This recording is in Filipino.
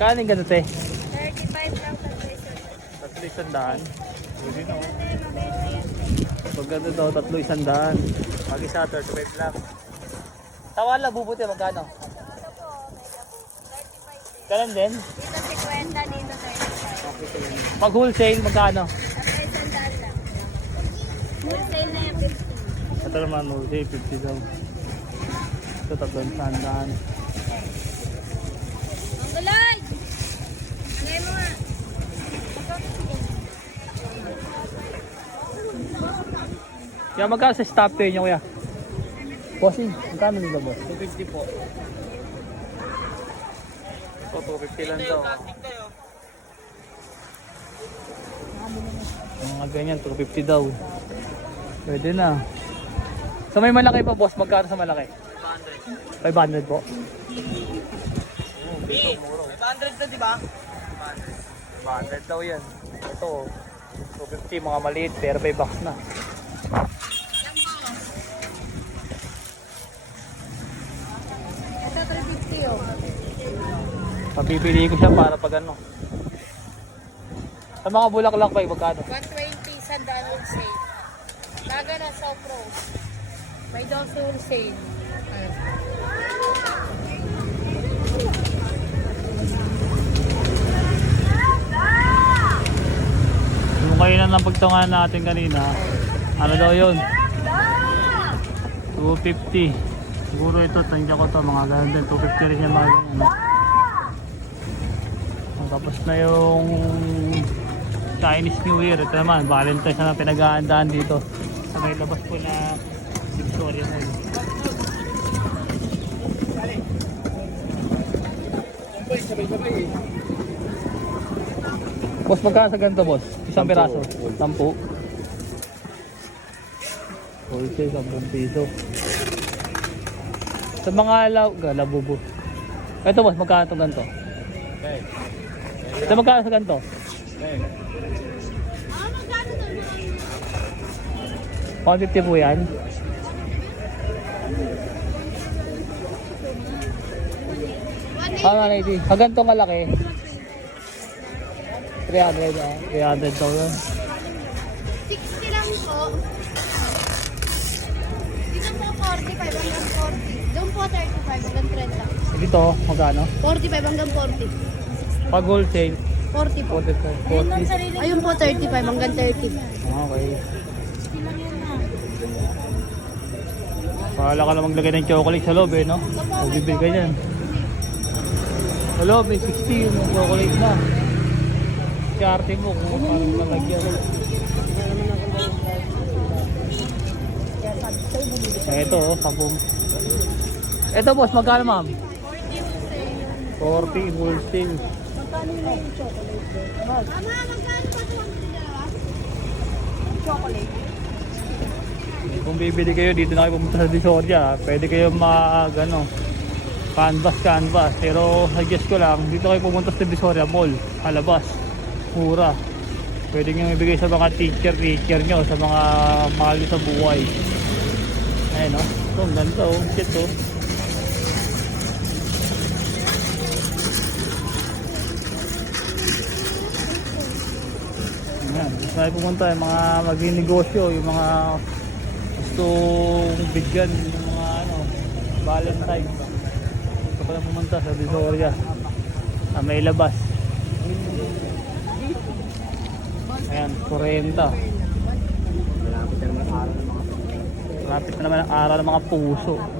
Yung ganito eh? 35 lang. Tatlo isang daan. Pwede no. Yan. Pag ganito daw, tatlo isang daan. Pag isa, 35 lang. Tawala, bubuti, magkano? Ito po, may labo. 35 din. Ganun din? Dito 50, dito 35. Pag wholesale, magkano? Tatlo isang daan lang. Wholesale na yung 50. Ito naman, wholesale, 50 daw. Ito, tatlo isang daan. Ang gulay! Lagay mo nga. Kaya magkano sa stop pay nyo, kuya? Bossing, magkano nila, boss? 250 po. Ito, 250 lang daw. Mga ganyan, 250 daw. Pwede na. Sa may malaki pa, boss, magkano sa malaki? 500 po. B, 500 na di ba? 500 daw yan. Ito, 250 mga maliit, pero may box na. Ito 350 oh. Papipili ko siya para pag ano. Sa mga bulaklak ba, magkano? 120 sandaan wholesale. Baga na Sopro. May 12 wholesale. Ayun. Yung kayo na ng pagtungan natin kanina, ano daw yun? 250. Siguro ito, tansya ko to, mga ganun din. 250 rin yung mga ganyan. No? Tapos na yung Chinese New Year. Ito naman, Valentine's na pinag-aandaan dito. Sa may labas po na Victoria na yun. Boss, magkano sa ganito, boss? Isang Sampu. piraso? Sampu. Wholesale, 10 piso. Sa mga alaw, galabubo. Ito, boss, magkano itong ganito? Okay. Ito, magkano sa ganito? Okay. 150 po yan. Ah, nga, 90. Sa ganito kalaki. 300, ah. 300 daw yun. 60 lang po. Po 35 hanggang 30. Dito, magkano? 45 hanggang 40. Pag wholesale, 40 po. 40. 40. Ayun po 35 hanggang 30. Okay. Pahala ka lang maglagay ng chocolate sa loob eh, no? O bibili ka dyan. Sa loob eh, 60 yung chocolate na. Karte mo kung paano lalagyan. Eh, ito oh, sabong. Ito boss, magkano ma'am? 40 wholesale. Mama, magkano pa ito ang dalawa? Chocolate. Kung bibili kayo dito na kayo pumunta sa Disoria, pwede kayo mag ano, canvas canvas. Pero suggest ko lang, dito kayo pumunta sa Disoria Mall, palabas. Mura. Pwede nyo ibigay sa mga teacher, teacher nyo, sa mga mahal sa buhay. Ayun no? Ito, ang ganda oh. Shit oh. Tayo pumunta yung mga magninegosyo, yung mga gustong bigyan yung mga ano, Valentine. Gusto ko lang pumunta sa Visoria. Ah, may labas. Ayan, 40. Malapit na naman ang araw ng mga puso.